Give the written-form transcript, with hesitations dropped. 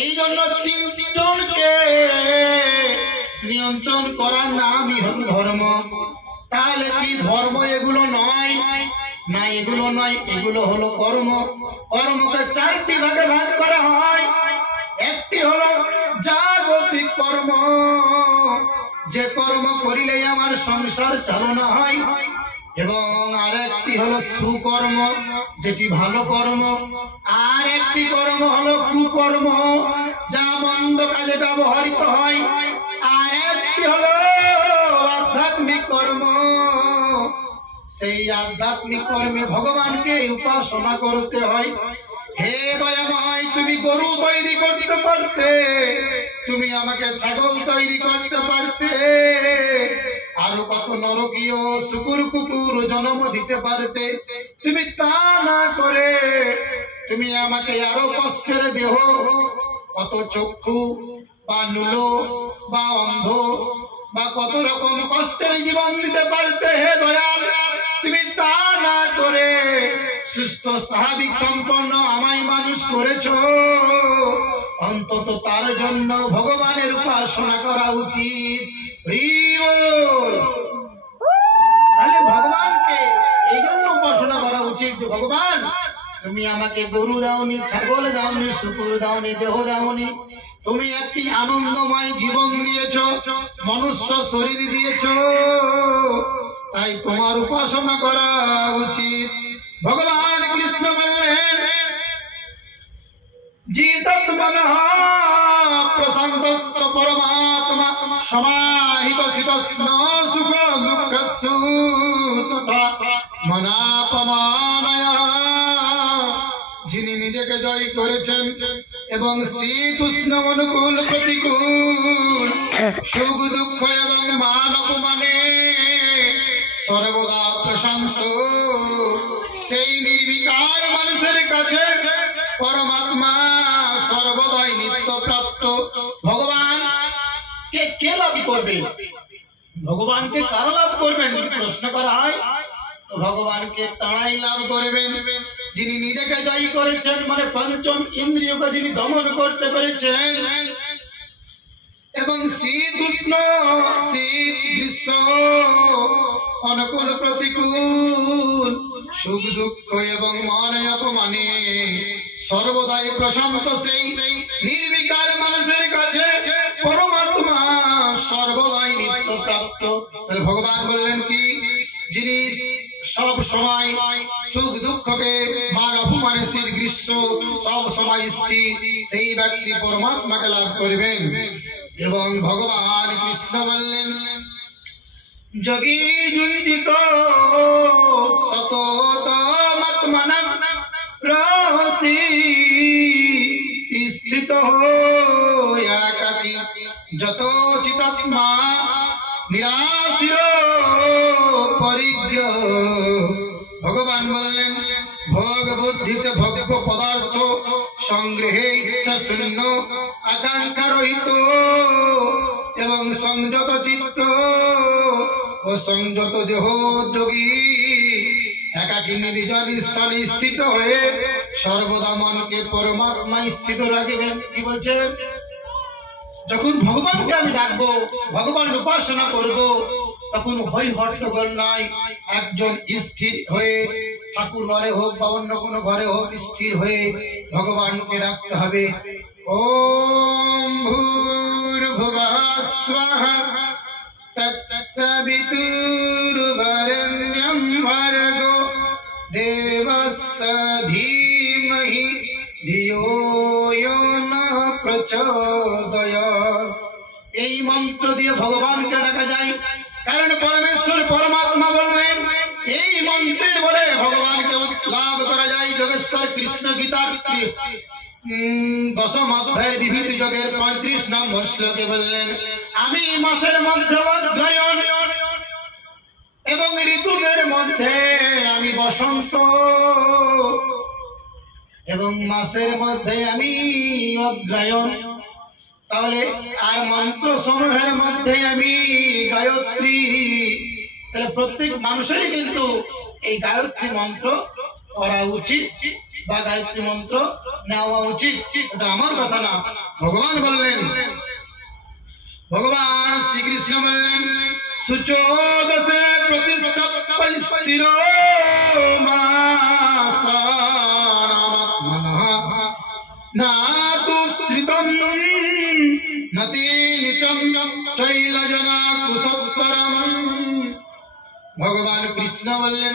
এই জন্য তিনজনকে নিয়ন্ত্রণ করার নামই হল ধর্ম। তাহলে কি ধর্ম এগুলো নয়? না, এগুলো নয়, এগুলো হলো কর্ম। কর্মকে চারটি ভাগে ভাগ করা হয়। একটি হলো জাগতিক কর্ম, যে কর্ম করিলে আমার সংসার চালনা হয়, এবং আরেকটি হলো সুকর্ম, যেটি ভালো কর্ম। আর একটি কর্ম হলো কুকর্ম, যা মন্দ কাজে ব্যবহৃত হয়। আর একটি হলো আধ্যাত্মিক কর্ম, সেই আধ্যাত্মিক কর্মে ভগবানকে উপাসনা করতে হয়। হে দয়াময়, তুমি গরু তৈরি করতে পারতে, তুমি আমাকে ছাগল তৈরি করতে পারতে, আরো কত নরকীয় শুকুর কুকুর জন্ম দিতে পারতে। তুমি তা না করে তুমি আমাকে আরো কষ্টের দেহ, কত চক্ষু বা নুলো বা অন্ধ বা কত রকম কষ্টের জীবন দিতে পারতে। হে দয়াল, তুমি তা না করে সুস্থ স্বাভাবিক সম্পন্ন আমায় মানুষ করেছ। অন্তত তার জন্য ভগবানের উপাসনা করা উচিত। তাহলে ভগবানকে এই জন্য উপাসনা করা উচিত যে ভগবান, তুমি আমাকে গরু দাওনি, ছাগল দাওনি, শুকুর দাওনি, দেহ দাওনি, তুমি একটি আনন্দময় জীবন দিয়েছ, মনুষ্য শরীর দিয়েছ, তাই তোমার উপাসনা করা উচিত। ভগবান কৃষ্ণ বললেন, জিতাত্মনঃ প্রশান্তস্য পরমাত্মা সমাহিত শীতস্ন সুখ দুঃখস্য তথা মনাপমানয়। যিনি নিজেকে জয় করেছেন এবং শীত উষ্ণ অনুকূল প্রতিকূল সুখ দুঃখ এবং মান অপমানে সর্বদা প্রশান্ত, সেই নির্বিকার মানুষের কাছে পরমাত্মা সর্বদাই নিত্য প্রাপ্ত। ভগবান কে লাভ করবে? ভগবানকে কারা লাভ করবেন প্রশ্ন করা হয়। তো ভগবানকে তারাই লাভ করবেন যিনি নিজেকে জয় করেছেন, মানে পঞ্চম ইন্দ্রিয়কে যিনি দমন করতে পেরেছেন, এবং শীত উষ্ণ শীত গ্রীষ্ম অনুকূল প্রতিকূল সুখ দুঃখ এবং মান অপমানে সর্বদাই প্রশান্ত, সেই নির্বিকার মানুষের কাছে পরমাত্মা সর্বদাই নিত্য প্রাপ্ত। তাহলে ভগবান বললেন কি, যিনি সব সময় সুখ দুঃখকে মান অপমানে শীত গ্রীষ্ম সব সময় স্থির, সেই ব্যক্তি পরমাত্মাকে লাভ করবেন। এবং ভগবান কৃষ্ণ বললেন, যোগী যুঞ্জিত সততমাত্মনা রহসি স্থিত একাকী যত চিতাত্মা নিরাশির পরিগ্রহ। ভগবান বললেন, ভোগ বুদ্ধিতে ভোগ্য পদার্থ সংগ্রহে ইচ্ছা শূন্য আকাঙ্ক্ষা রহিত এবং সংযত চিত্ত ও সংযত দেহ যোগী একাকী নির্জন স্থানে স্থিত হয়ে সর্বদা মনকে পরমাত্মায় স্থিত রাখবেন। কি বলছেন? যখন ভগবানকে আমি ডাকবো, ভগবানের উপাসনা করব, তখন হই হট্টগোল নয়, একজন স্থির হয়ে ঠাকুর ঘরে হোক বা অন্য কোনো ঘরে হোক স্থির হয়ে ভগবানকে ডাকতে হবে। ওম ভূর্ভুবঃ স্বাহা তৎসবিতুর্বরেণ্যং ভর্গো দেবস্য ধীমহি ধিয়ো यो नः प्रचोदयात्। এই মন্ত্র দিয়ে ভগবানকে ডাকা যায়, কারণ পরমেশ্বর পরমাত্মা বললেন এই মন্ত্রের বলে ভগবানকে লাভ করা যায়। যোগেশ্বর কৃষ্ণ গীতার 10ম অধ্যায়ের বিভূতি যোগের 35 নম্বর শ্লোকে বললেন, আমি মাসের মধ্যে অগ্রয়ণ এবং ঋতুদের মধ্যে আমি বসন্ত, এবং মাসের মধ্যে আমি অগ্রয়ণ। তাহলে আর মন্ত্র সমূহের মধ্যে আমি গায়ত্রী। তাহলে প্রত্যেক মানুষেরই কিন্তু এই গায়ত্রী মন্ত্র করা উচিত। বা গায়ত্রী মন্ত্র নেওয়া উচিত, এটা আমার কথা না, ভগবান বললেন। ভগবান শ্রীকৃষ্ণ বললেন সুচোদশে প্রতিষ্ঠাপ্য স্থির মাসানাত্মনঃ নাতু স্থিতম নতি নিচম চৈলজনা কুসত্তরম। ভগবান কৃষ্ণ বললেন